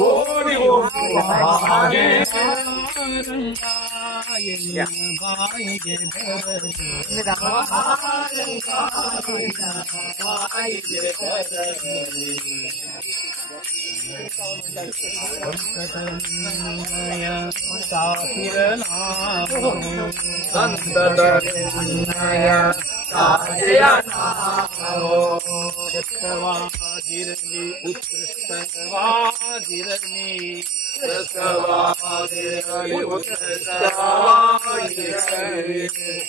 ಓಡಿ ಹಾಗೆ ಬಾಯಿಗೆ ಉತ್ಕೃಷ್ಟವಾಗಿರಲಿ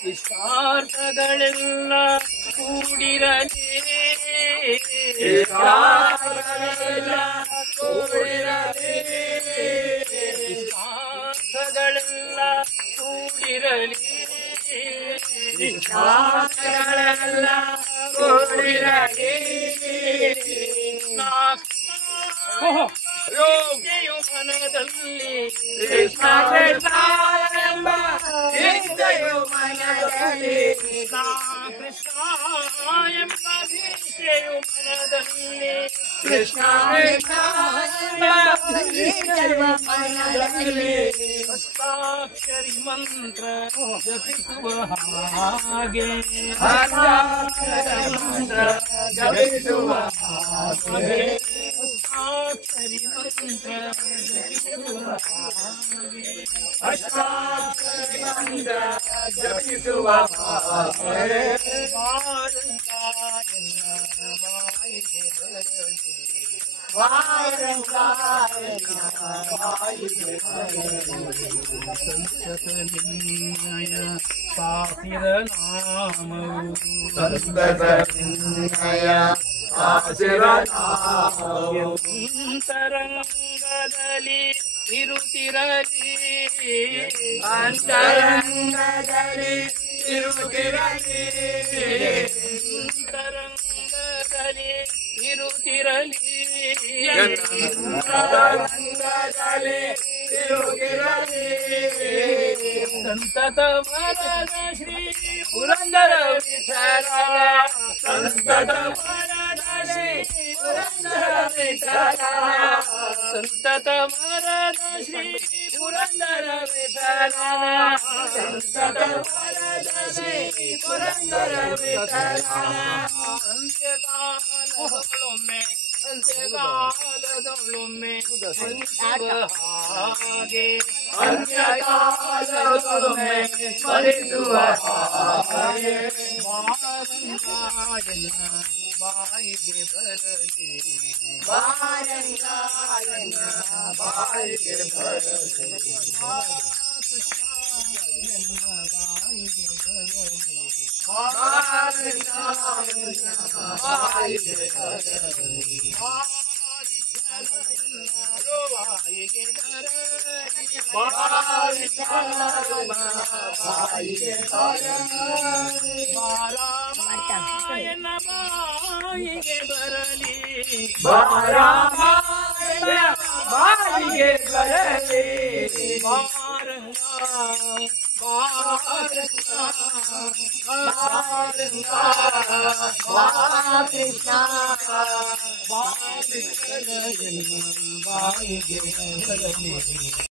ಇಷ್ಟಾರ್ಥಗಳೆಲ್ಲ ಕೂಡಿರಲಿ ಇಷ್ಟಾರ್ಥಗಳೆಲ್ಲ ಕೂಡಿರಲಿ ನಿತ್ಯೆಯು ಮನದಲ್ಲಿ ಕೃಷ್ಣ ಕೃಷ್ಣ ಎಂಬ ನಿತ್ಯೆಯು ಮನದಲ್ಲಿ ಕೃಷ್ಣ ಕೃಷ್ಣ ಎಂಬ ನಿತ್ಯೆಯು ಮನದಲ್ಲಿ ಕೃಷ್ಣ ಕೃಷ್ಣ ಎಂಬ ಮನದಲ್ಲಿ ಹಸ್ತಾಕ್ಷರಿ ಮಂತ್ರ ಜಪಿಸುವ ಹಾಗೆ ಹಸ್ತಾಕ್ಷರಿ ಮಂತ್ರ ಜಪಿಸುವ ಹಾಗೆ ಹಸ್ತಾಕ್ಷರಿ ಮಂತ್ರ ಜಪಿಸುವ ಹಾಗೆ ಹಸ್ತಾಕ್ಷರಿ ಮಂತ್ರ ಜಪಿಸುವ ಹಾಗೆ ಬಾಯಿಗೆ ಬರಲಿ ಸಂತತನಿನ್ನಯ ಪಾಪಿರ ನಾಮವು ಸಂತತನಿನ್ನಯ ಪಾಪಿರ ನಾಮವು ಅಂತರಂಗದಲ್ಲಿ ಇರುತ್ತಿರಲಿ ಅಂತರಂಗದಲ್ಲಿ ಇರುತ್ತಿರಲಿ ಅಂತರಂಗದಲ್ಲಿ ಇರುತ್ತಿರಲಿ ಸಂತತ ವರದ ಶ್ರೀ ಪುರಂದರ ವಿಠಲ ಸಂತತ ವರದ ಶ್ರೀ ಪುರಂದರ ವಿಠಲ ಸಂತತ ವರದ ಶ್ರೀ ಪುರಂದರ ವಿಠಲ ಸಂತತ ವರದ ಶ್ರೀ ಪುರಂದರ ವಿಠಲ ಅಂತ್ಯಕಾಲದೊಳೊಮ್ಮೆ ಅಂತ್ಯಕಾಲದೊಳೊಮ್ಮೆ ಹಾಗೆ ಅಂತ್ಯಕಾಲದೊಳೊಮ್ಮೆ ಸ್ಮರಿಸುವ ಹಾಗೆ ಬಾಯಿಗೆ ಬರಲಿ ಬಾಯಿಗೆ ಬರಲಿ ಬಾಯಿಗೆ ಬರಲಿ ಬಾಯಿಗೆ ಬರಲಿ ಕೃಷ್ಣ ಬಾಯಿಗೆ ಬರಲಿ